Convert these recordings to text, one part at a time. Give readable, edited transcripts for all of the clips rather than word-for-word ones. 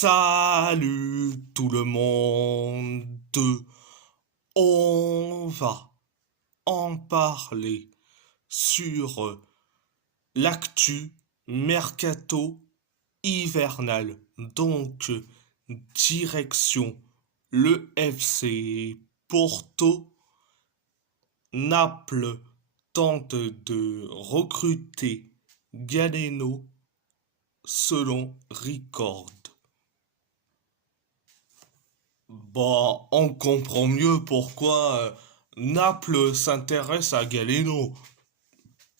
Salut tout le monde, on va en parler sur l'actu mercato hivernal. Donc, direction le FC Porto. Naples tente de recruter Galeno selon Record. Bah, on comprend mieux pourquoi Naples s'intéresse à Galeno.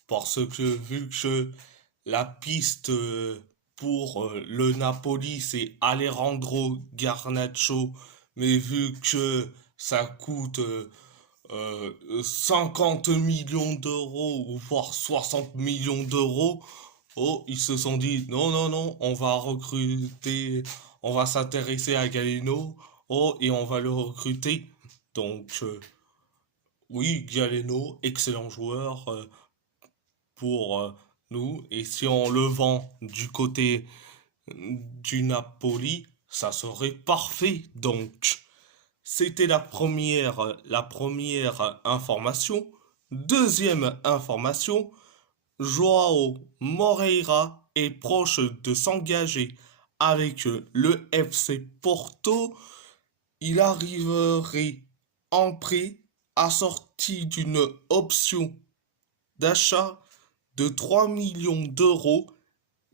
Parce que vu que la piste pour le Napoli c'est Alejandro Garnacho, mais vu que ça coûte 50 millions d'euros ou voire 60 millions d'euros, oh, ils se sont dit non, non, non, on va recruter, on va s'intéresser à Galeno, oh, et on va le recruter. Donc, oui, Galeno, excellent joueur pour nous. Et si on le vend du côté du Napoli, ça serait parfait. Donc, c'était la première information. Deuxième information, Joao Moreira est proche de s'engager avec le FC Porto. Il arriverait en prêt assorti d'une option d'achat de 3 millions d'euros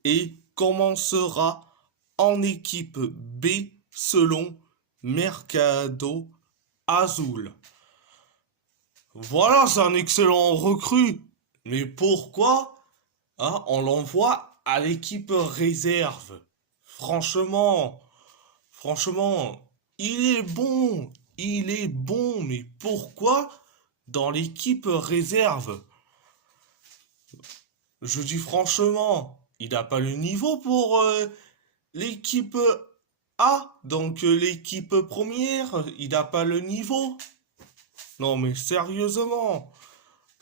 et commencera en équipe B selon Mercado Azul. Voilà, c'est un excellent recrue. Mais pourquoi on l'envoie à l'équipe réserve? Franchement, franchement, il est bon, mais pourquoi dans l'équipe réserve? Je dis franchement, il n'a pas le niveau pour l'équipe A, donc l'équipe première, il n'a pas le niveau. Non mais sérieusement.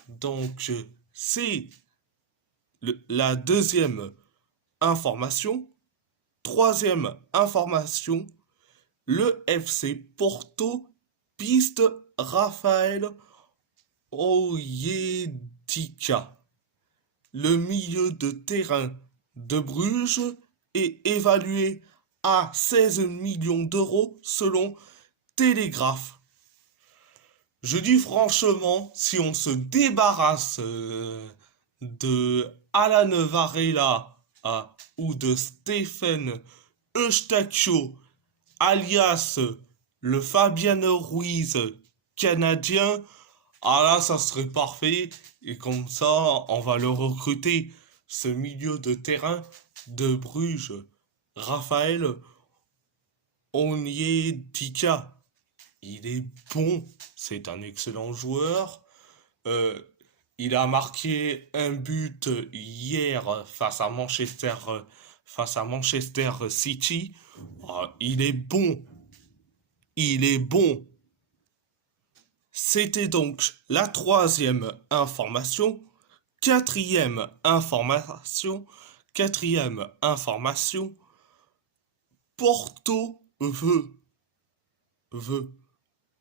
Donc c'est la deuxième information. Troisième information, le FC Porto piste Raphaël Onyedika. Le milieu de terrain de Bruges est évalué à 16 millions d'euros selon Télégraphe. Je dis franchement, si on se débarrasse de Alan Varela ou de Stephen Eustachio, alias le Fabian Ruiz canadien, ah là, ça serait parfait. Et comme ça, on va le recruter. Ce milieu de terrain de Bruges, Raphaël Onyedika. Il est bon. C'est un excellent joueur. Euh, il a marqué un but hier face à Manchester City. Ah, il est bon. Il est bon. C'était donc la troisième information. Quatrième information. Porto veut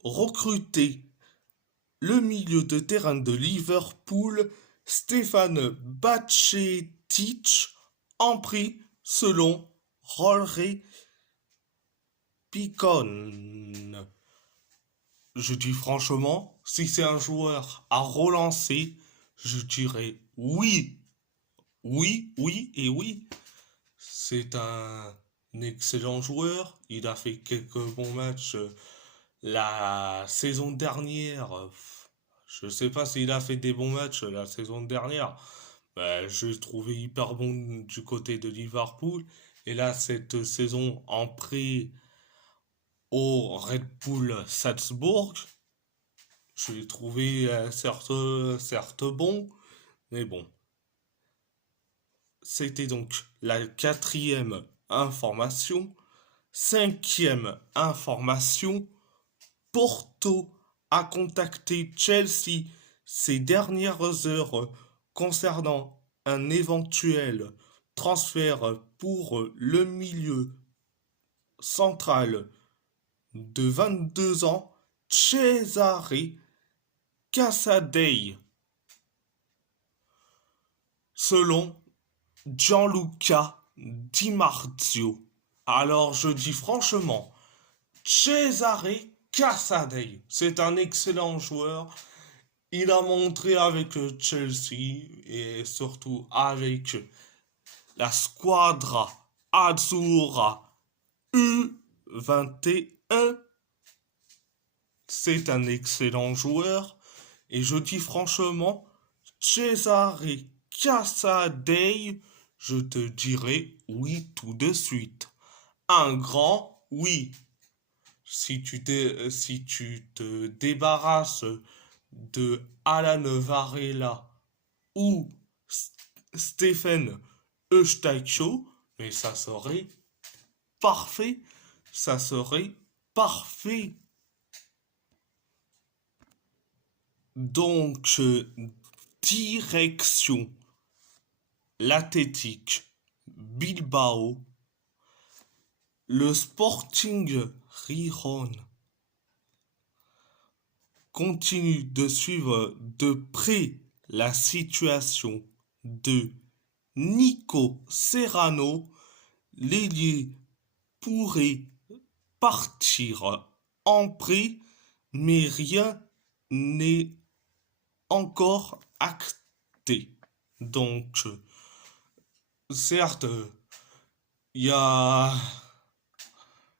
recruter le milieu de terrain de Liverpool, Stefan Bajcetic, en prix selon Rory Picon. Je dis franchement, si c'est un joueur à relancer, je dirais oui. Oui, oui et oui. C'est un excellent joueur. Il a fait quelques bons matchs la saison dernière. Je sais pas s'il a fait des bons matchs la saison dernière. Je l'ai trouvé hyper bon du côté de Liverpool. Et là, cette saison en prêt au Red Bull Salzbourg, je l'ai trouvé certes bon, mais bon. C'était donc la quatrième information. Cinquième information, Porto a contacté Chelsea ces dernières heures concernant un éventuel transfert pour le milieu central de 22 ans, Cesare Casadei, selon Gianluca Di Marzio. Alors je dis franchement, Cesare Casadei, c'est un excellent joueur. Il a montré avec Chelsea et surtout avec la squadra Azzurra U21. C'est un excellent joueur. Et je dis franchement, Cesare Casadei, je te dirai oui tout de suite. Un grand oui. Si tu te débarrasses de Alan Varela ou Stephen Eustachio, mais ça serait parfait. Ça serait parfait. Donc, direction l'Athletic Bilbao, le Sporting Gijón continue de suivre de près la situation de Nico Serrano. L'ailier pourrait partir en prêt, mais rien n'est encore acté. Donc, certes, il y a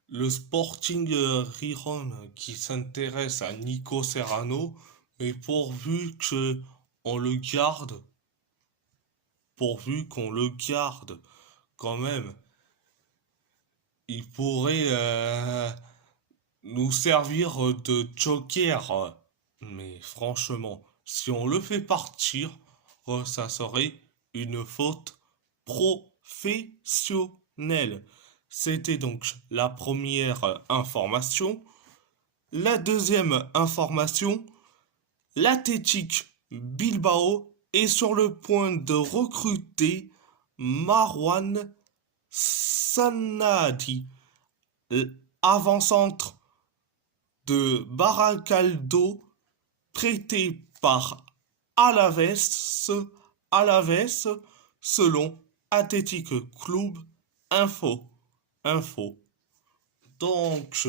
le Sporting Gijón qui s'intéresse à Nico Serrano, mais pourvu qu'on le garde quand même, il pourrait nous servir de joker. Mais franchement, si on le fait partir, ça serait une faute professionnelle. C'était donc la première information. La deuxième information, l'Athletic Bilbao est sur le point de recruter Marwan Sanadi, avant-centre de Baracaldo, prêté par Alaves, selon Athletic Club Info. Donc,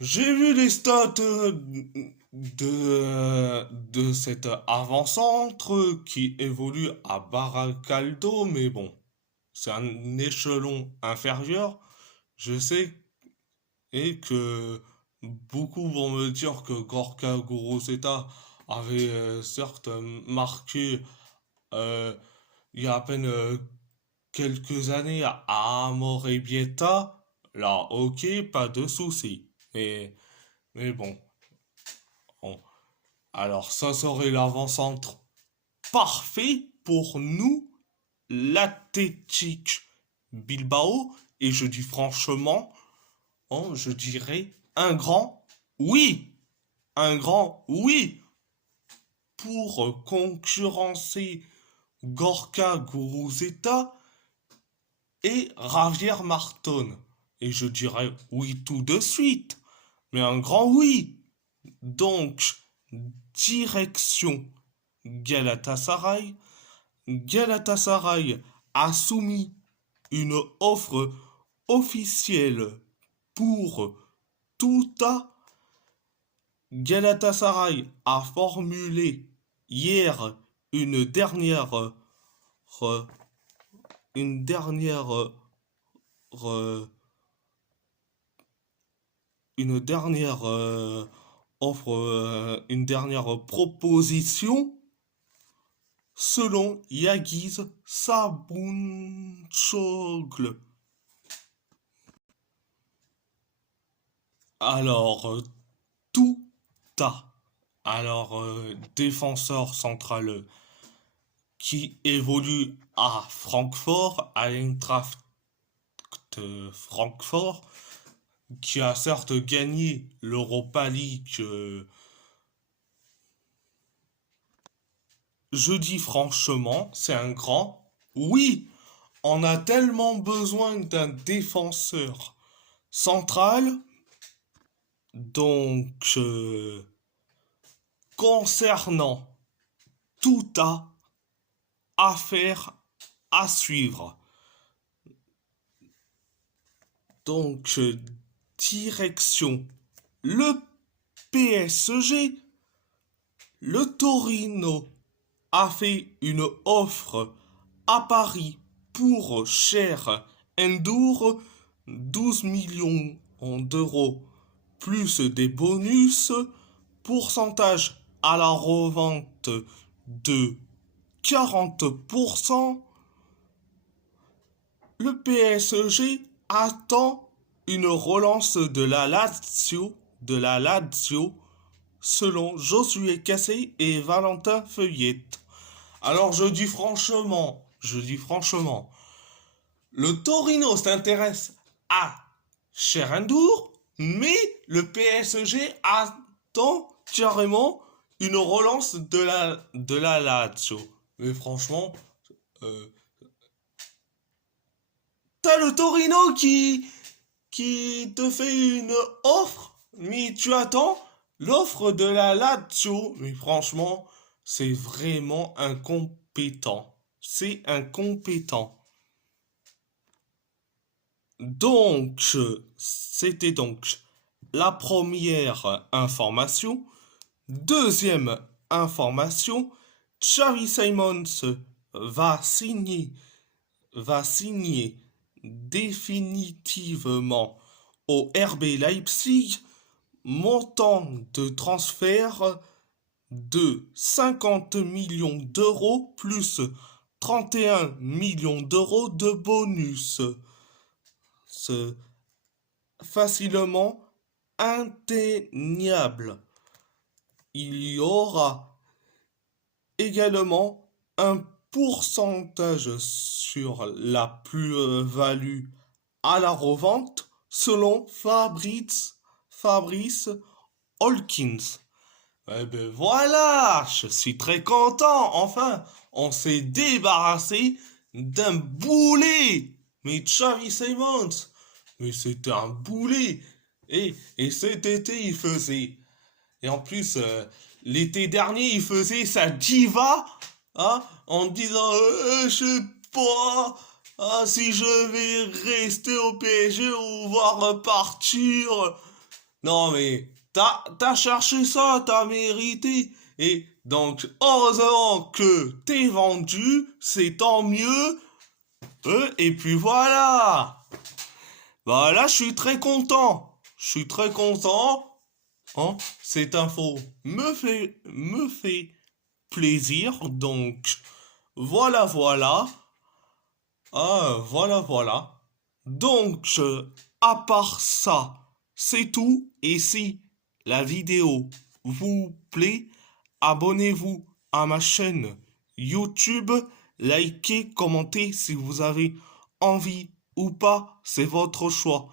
j'ai vu les stats de cet avant-centre qui évolue à Baracaldo, mais bon, c'est un échelon inférieur. Je sais et que beaucoup vont me dire que Gorka Guruzeta avait certes marqué euh, il y a à peine quelques années à Amorebieta. Là, ok, pas de souci. Mais bon. Alors, ça serait l'avant-centre parfait pour nous, l'Athletic Bilbao. Et je dis franchement, je dirais un grand oui. Un grand oui pour concurrencer Gorka Guruzeta et Javier Marton. Et je dirais oui tout de suite. Mais un grand oui. Donc, direction Galatasaray. Galatasaray a soumis une offre officielle pour Touta. Galatasaray a formulé hier une dernière une dernière une dernière offre, une dernière proposition selon Yagiz Sabunçoglu. Alors, tout a. Alors, défenseur central qui évolue à Francfort, à l'Eintracht Francfort, qui a certes gagné l'Europa League. Je dis franchement, c'est un grand oui. on a tellement besoin d'un défenseur central. Donc, concernant tout à affaire à suivre. Donc, direction le PSG, le Torino a fait une offre à Paris pour Cher Endur, 12 millions d'euros plus des bonus, pourcentage à la revente de 40%. Le PSG attend une relance de la Lazio, selon Josué Cassé et Valentin Feuillette. Alors je dis franchement, le Torino s'intéresse à Cherrendour, mais le PSG attend carrément une relance de la Lazio. Mais franchement, euh, t'as le Torino qui te fait une offre, mais tu attends l'offre de la Lazio. Mais franchement, c'est vraiment incompétent. C'est incompétent. Donc, c'était donc la première information. Deuxième information, Xavi Simons va signer, va signer définitivement au RB Leipzig, montant de transfert de 50 millions d'euros plus 31 millions d'euros de bonus. C'est facilement indéniable. Il y aura également un pourcentage sur la plus-value à la revente selon Fabrice Hawkins. Eh ben voilà, je suis très content. Enfin, on s'est débarrassé d'un boulet. Mais Xavi Simons, mais c'était un boulet. Et cet été, il faisait. Et en plus, l'été dernier, il faisait sa diva, hein, en disant, je sais pas, si je vais rester au PSG ou voir partir. Non mais, t'as cherché ça, t'as mérité. Et donc, heureusement que t'es vendu, c'est tant mieux. Et puis voilà. Voilà, je suis très content. Je suis très content. Hein, cette info me fait plaisir. Donc, voilà. Voilà. Donc, à part ça, c'est tout. Et si la vidéo vous plaît, abonnez-vous à ma chaîne YouTube, likez, commentez si vous avez envie ou pas, c'est votre choix.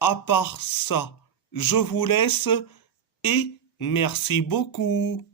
À part ça, je vous laisse et merci beaucoup.